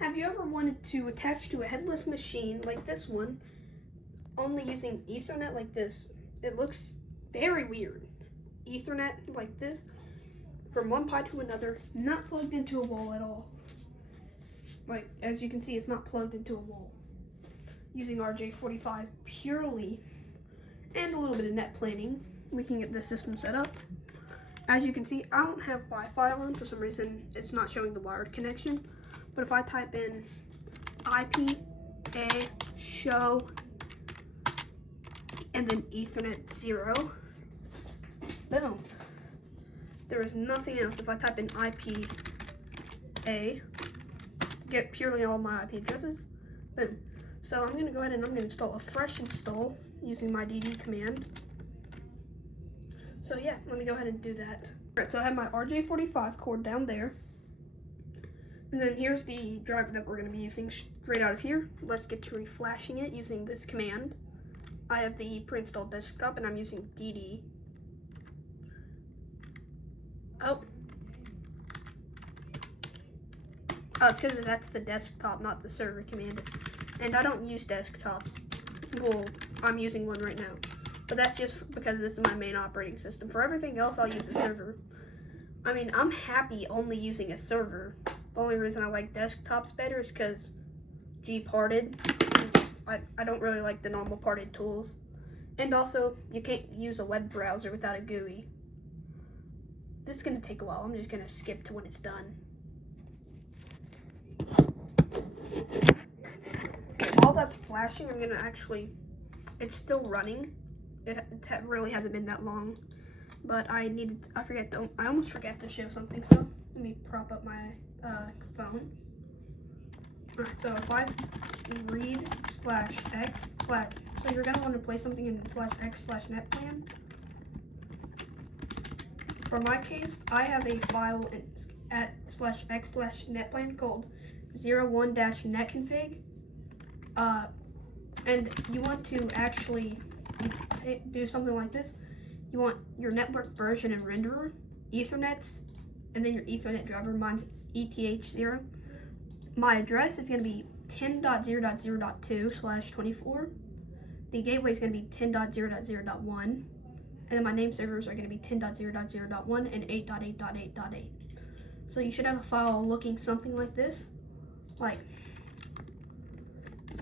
Have you ever wanted to attach to a headless machine like this one, only using Ethernet like this? It looks very weird. Ethernet like this, from one pi to another, not plugged into a wall at all. Like, as you can see, it's not plugged into a wall. Using RJ45 purely, and a little bit of net planning, we can get the system set up. As you can see, I don't have Wi-Fi on. For some reason, it's not showing the wired connection. But if I type in IP, show, and then Ethernet 0, boom. There is nothing else. If I type in IP, get purely all my IP addresses, boom. So I'm gonna go ahead and I'm gonna install a fresh install using my DD command. So yeah, let me go ahead and do that. Alright, so I have my RJ45 cord down there. And then here's the driver that we're going to be using straight out of here. Let's get to reflashing it using this command. I have the pre-installed desktop and I'm using DD. Oh, it's because that's the desktop, not the server command. And I don't use desktops. Well, I'm using one right now. But that's just because this is my main operating system. For everything else, I'll use a server. I mean, I'm happy only using a server. The only reason I like desktops better is because G-parted. I don't really like the normal parted tools. And also, you can't use a web browser without a GUI. This is going to take a while. I'm just going to skip to when it's done. Okay, while that's flashing, I'm going to actually... It's still running. It really hasn't been that long. But I almost forgot to show something, so let me prop up my phone. Alright, so if I read /x flat, so you're gonna want to play something in /x/netplan. For my case, I have a file at /x/netplan called 01-netconfig. And you want to actually do something like this. You want your network version and renderer, Ethernets, and then your Ethernet driver. Mine's ETH0. My address is going to be 10.0.0.2/24. The gateway is going to be 10.0.0.1. And then my name servers are going to be 10.0.0.1 and 8.8.8.8. So you should have a file looking something like this.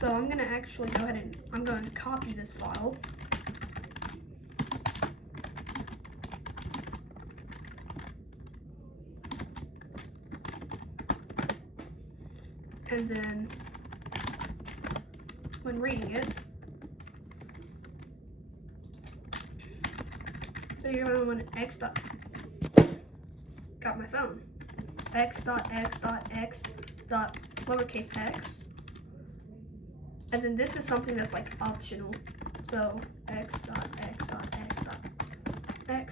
So I'm going to actually go ahead and I'm going to copy this file. And then, when reading it, so you're going to want got my phone, x.x.x. And then this is something that's like optional. So x.x.x.x.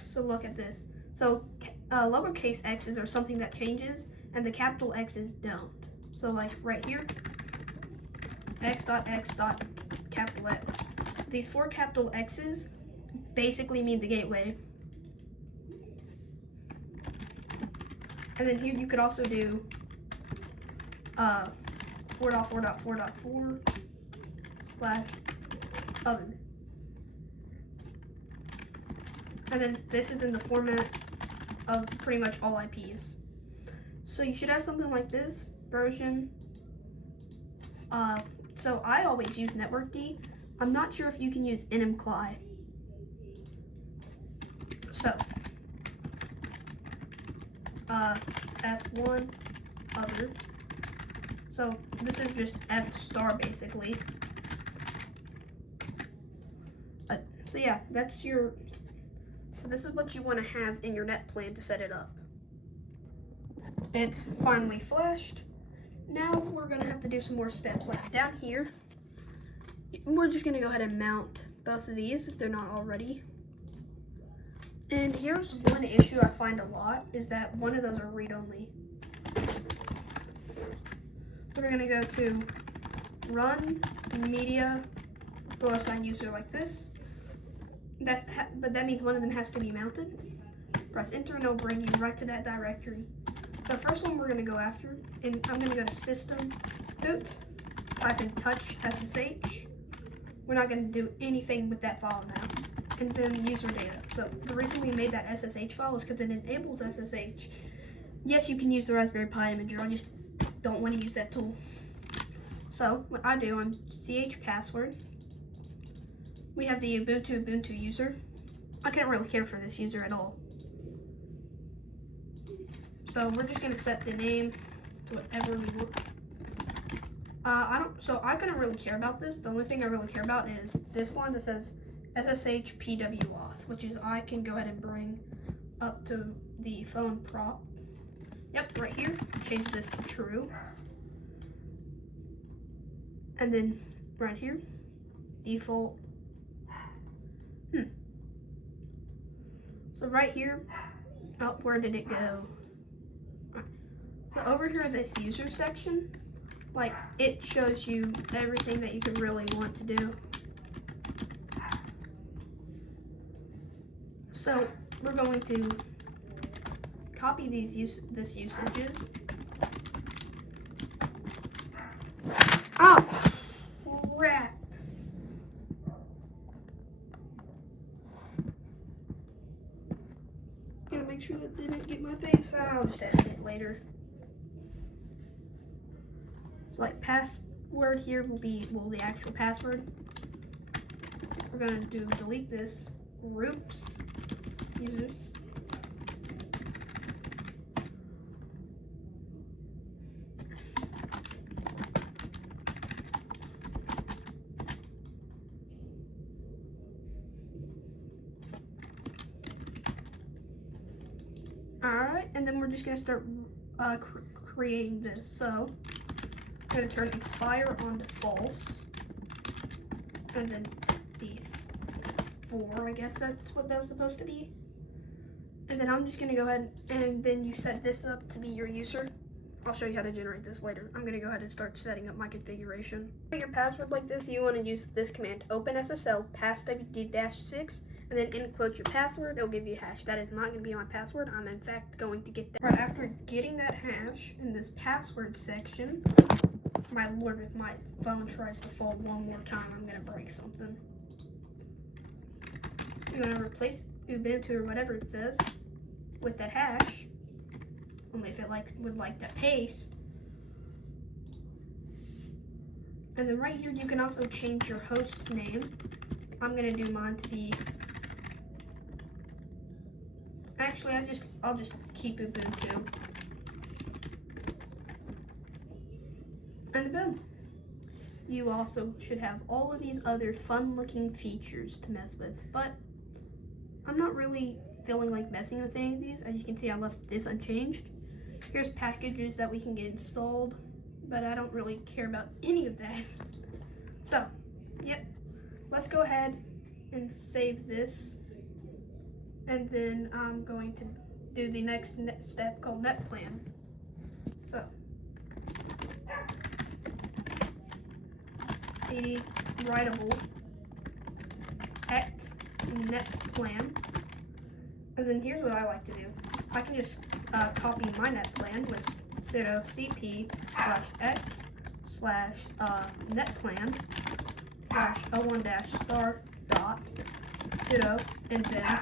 So look at this. So lowercase x's are something that changes, and the capital X's don't. So like right here, x.x.capital X. These 4 capital X's basically mean the gateway. And then here you could also do 4.4.4.4/other. And then this is in the format of pretty much all IPs. So you should have something like this. Version. So I always use network D. I'm not sure if you can use nmcli. So F1 other. So this is just F star basically. So yeah, so this is what you want to have in your net plan to set it up. It's finally flashed. Now we're going to have to do some more steps. Like down here, we're just going to go ahead and mount both of these if they're not already. And here's one issue I find a lot, is that one of those are read-only. So we're going to go to run media $user like this. But that means one of them has to be mounted. Press enter and it'll bring you right to that directory. So first one we're going to go after, and I'm going to go to System, Boot, type in touch SSH. We're not going to do anything with that file now. And then user data. So the reason we made that SSH file is because it enables SSH. Yes, you can use the Raspberry Pi imager, I just don't want to use that tool. So what I do on ch password, we have the Ubuntu user. I can't really care for this user at all. So we're just gonna set the name to whatever we want. I couldn't really care about this. The only thing I really care about is this line that says SSH pwauth, which is I can go ahead and bring up to the phone prop. Yep, right here. Change this to true. And then right here, default. So right here, oh, where did it go? Right. So over here, this user section, like it shows you everything that you could really want to do. So we're going to copy these usages. Oh, crap. Gotta make sure that didn't get my face. I'll just edit it later. So like password here will be, well, the actual password. We're gonna delete this groups users. Alright, and then we're just going to start creating this. So, I'm going to turn expire on to false. And then D4, I guess that's what that was supposed to be. And then I'm just going to go ahead and then you set this up to be your user. I'll show you how to generate this later. I'm going to go ahead and start setting up my configuration. For your password like this, you want to use this command, openSSL passwd-6. And then input your password, it'll give you a hash. That is not going to be my password. I'm in fact going to get that. Right after getting that hash in this password section, my lord, if my phone tries to fall one more time, I'm going to break something. You're going to replace Ubuntu or whatever it says with that hash, only if it would like that paste. And then right here, you can also change your host name. I'm going to do mine to be, actually, I'll just keep Ubuntu. And boom. You also should have all of these other fun looking features to mess with, but I'm not really feeling like messing with any of these. As you can see, I left this unchanged. Here's packages that we can get installed, but I don't really care about any of that. So, yep. Let's go ahead and save this. And then I'm going to do the next step called net plan. So, cd writable at net plan. And then here's what I like to do. I can just copy my net plan with sudo cp/x/netplan /01-star dot sudo and then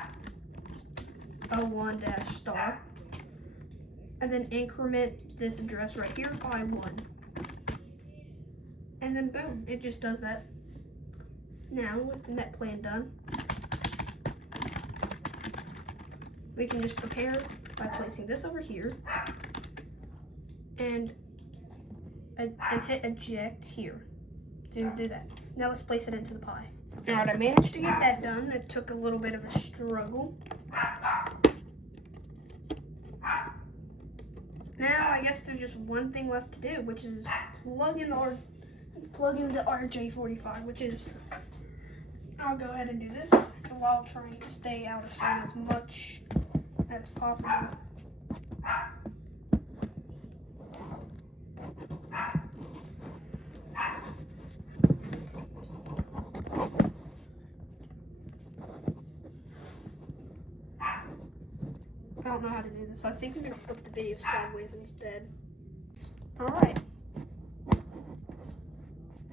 01-star, and then increment this address right here by 1. And then boom, it just does that. Now with the net plan done, we can just prepare by placing this over here and hit eject here to do that. Now let's place it into the Pi. Alright, I managed to get that done. It took a little bit of a struggle. Now I guess there's just one thing left to do, which is plug in the RJ45, which is, I'll go ahead and do this while trying to stay out of sight as much as possible. don't know how to do this, so I think I'm gonna flip the video sideways instead. Alright.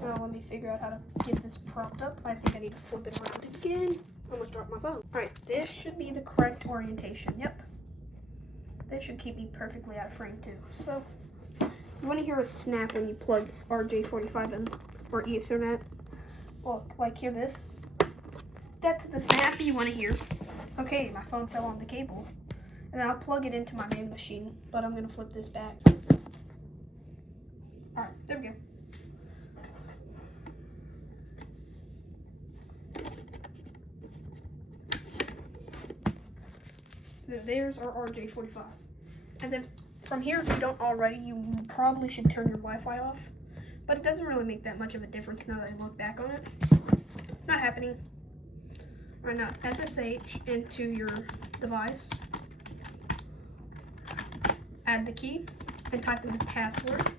Now let me figure out how to get this propped up. I think I need to flip it around again. Almost dropped my phone. Alright, this should be the correct orientation. Yep. This should keep me perfectly out of frame too. So, you want to hear a snap when you plug RJ45 in, or Ethernet. Well, like hear this. That's the snap you want to hear. Okay, my phone fell on the cable. And I'll plug it into my main machine, but I'm going to flip this back. Alright, there we go. There's our RJ45. And then from here, if you don't already, you probably should turn your Wi-Fi off. But it doesn't really make that much of a difference now that I look back on it. Not happening. Right now, SSH into your device. Add the key and type in the password.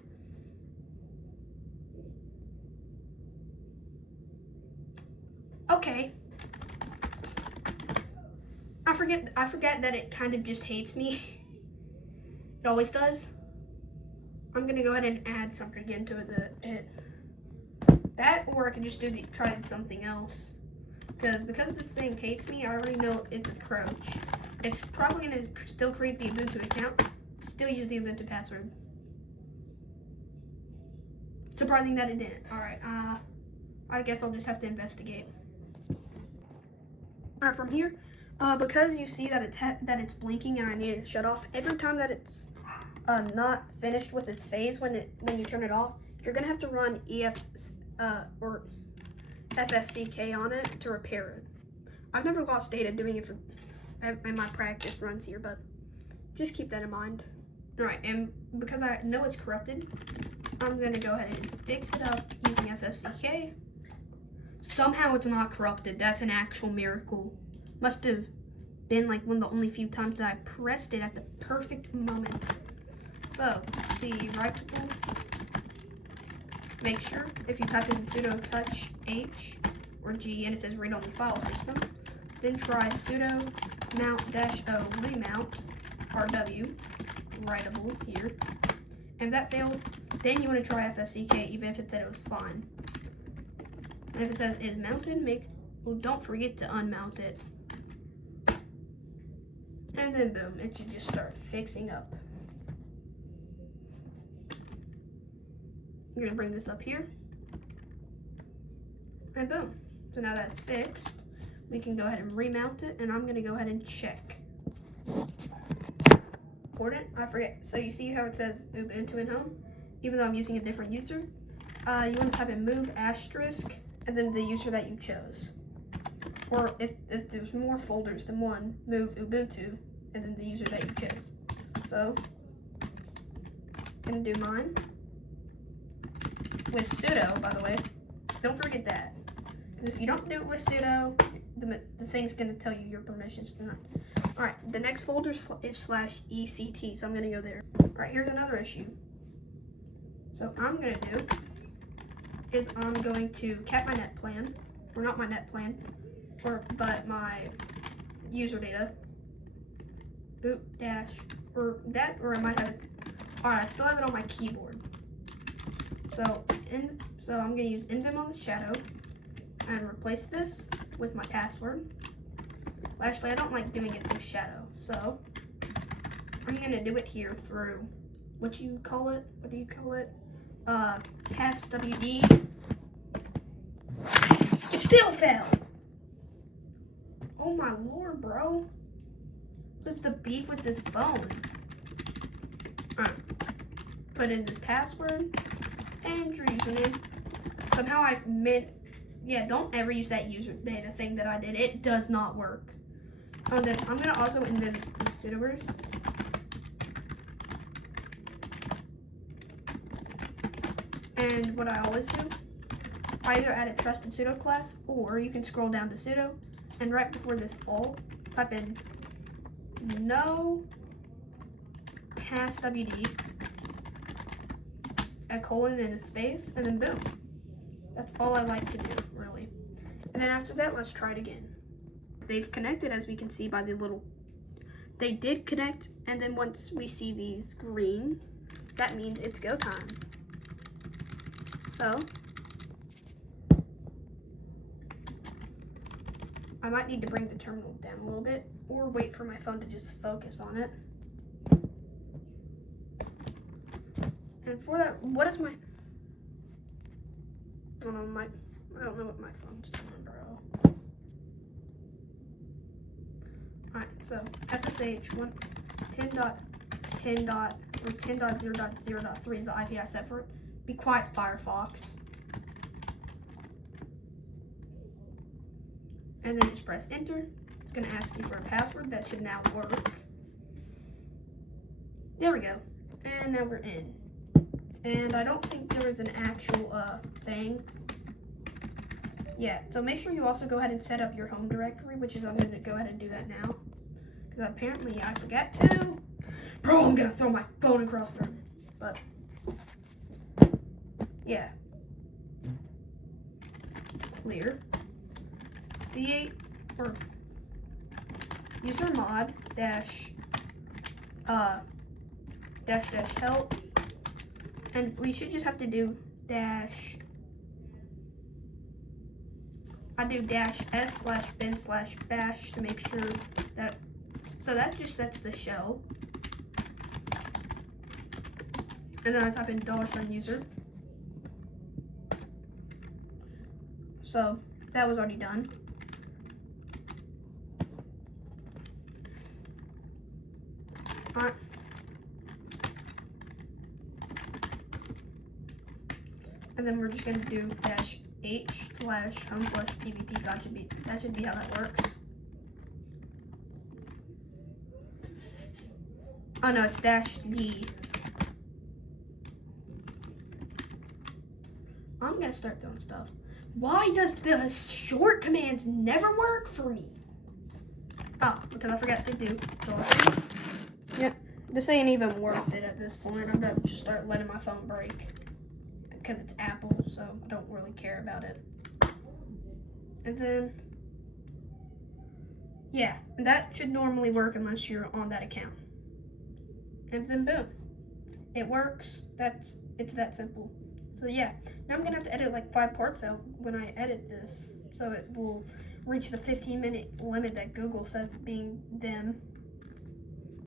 Okay. I forget that it kind of just hates me. It always does. I'm gonna go ahead and add something into it. That, or I can just try something else. Because this thing hates me, I already know it's a approach. It's probably gonna still create the Ubuntu account, still use the Ubuntu password. Surprising that it didn't. Alright, I guess I'll just have to investigate. Alright, from here, because you see that it's blinking and I need it to shut off, every time that it's not finished with its phase when you turn it off, you're gonna have to run or FSCK on it to repair it. I've never lost data doing it in my practice runs here, but just keep that in mind. Alright, and because I know it's corrupted, I'm gonna go ahead and fix it up using FSCK. Somehow it's not corrupted. That's an actual miracle. Must have been like one of the only few times that I pressed it at the perfect moment. So, see right tool. Make sure if you type in sudo touch H or G and it says read only file system, then try sudo mount-o remount RW, writable here. And if that failed, then you want to try FSCK even if it said it was fine. And if it says is mounted, don't forget to unmount it. And then boom, it should just start fixing up. You're gonna bring this up here. And boom. So now that it's fixed, we can go ahead and remount it, and I'm gonna go ahead and check. Important, I forget. So you see how it says Ubuntu in home? Even though I'm using a different user, you want to type in move asterisk and then the user that you chose. Or if there's more folders than one, move Ubuntu and then the user that you chose. So I'm gonna do mine with sudo, by the way. Don't forget that. Because if you don't do it with sudo, the thing's gonna tell you your permissions tonight. Alright, the next folder is /ect, so I'm gonna go there. Alright, here's another issue. So what I'm gonna do is I'm going to cap my net plan, or not my net plan, but my user data. Boot dash, or I might have it. Alright, I still have it on my keyboard. So I'm gonna use nvim on the shadow and replace this with my password. Well, actually, I don't like doing it through shadow, so I'm gonna do it here through what do you call it? Passwd. It still fell. Oh my lord, bro. What's the beef with this phone? Alright. Put in this password and your username. Somehow I don't ever use that user data thing that I did. It does not work. And then I'm gonna also invent the sudoers. And what I always do, I either add a trusted sudo class, or you can scroll down to sudo, and right before this all, type in no passwd, a colon and a space, and then boom. That's all I like to do, really. And then after that, let's try it again. They've connected, as we can see by the they did connect, and then once we see these green, that means it's go time. So I might need to bring the terminal down a little bit or wait for my phone to just focus on it. And for that, what is my, I don't know what my phone's doing, bro. Alright, so SSH 10.0.0.3 is the IP I set for it. Be quiet, Firefox. And then just press enter. It's going to ask you for a password. That should now work. There we go. And now we're in. And I don't think there is an actual thing. Yeah, so make sure you also go ahead and set up your home directory, which is I'm going to go ahead and do that now. Because apparently I forgot to. Bro, I'm going to throw my phone across the room. But, yeah. Clear. C8 or user mod dash help, and we should just have to do dash. I do -s/bin/bash to make sure that, so that just sets the shell, and then I type in $user. So that was already done. Alright. And then we're just gonna do -h/home/pvp. That should be how that works. Oh no, it's -d. I'm gonna start throwing stuff. Why does the short commands never work for me? Oh, because I forgot to do Sshing. Yeah, this ain't even worth it at this point. I'm about to just start letting my phone break. Because it's Apple, so I don't really care about it. And then, yeah, that should normally work unless you're on that account. And then boom, it works. It's that simple. So yeah, now I'm gonna have to edit like 5 parts out when I edit this, so it will reach the 15-minute limit that Google says being them.